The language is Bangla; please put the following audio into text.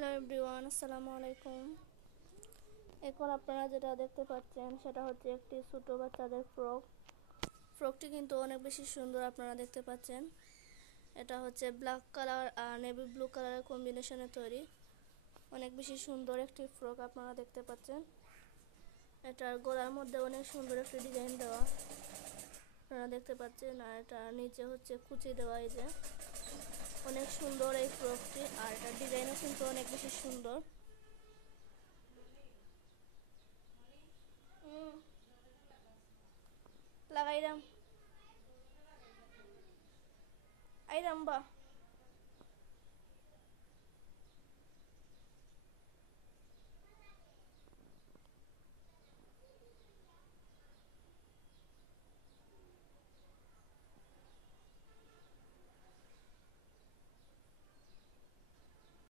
হ্যালো এভরিওয়ান, আসসালামু আলাইকুম। এখন আপনারা যেটা দেখতে পাচ্ছেন সেটা হচ্ছে একটি ছোটো বাচ্চাদের ফ্রকটি কিন্তু অনেক বেশি সুন্দর। আপনারা দেখতে পাচ্ছেন এটা হচ্ছে ব্ল্যাক কালার আর নেভি ব্লু কালারের কম্বিনেশনে তৈরি। অনেক বেশি সুন্দর একটি ফ্রক আপনারা দেখতে পাচ্ছেন। এটার গলার মধ্যে অনেক সুন্দর একটি ডিজাইন দেওয়া আপনারা দেখতে পাচ্ছেন, আর এটা নিচে হচ্ছে কুচি দেওয়া। এই যে অনেক সুন্দর এই ফ্রকটি, আর এটার ডিজাইনও কিন্তু অনেক বেশি সুন্দর। লাগাইরাম আইরাম বা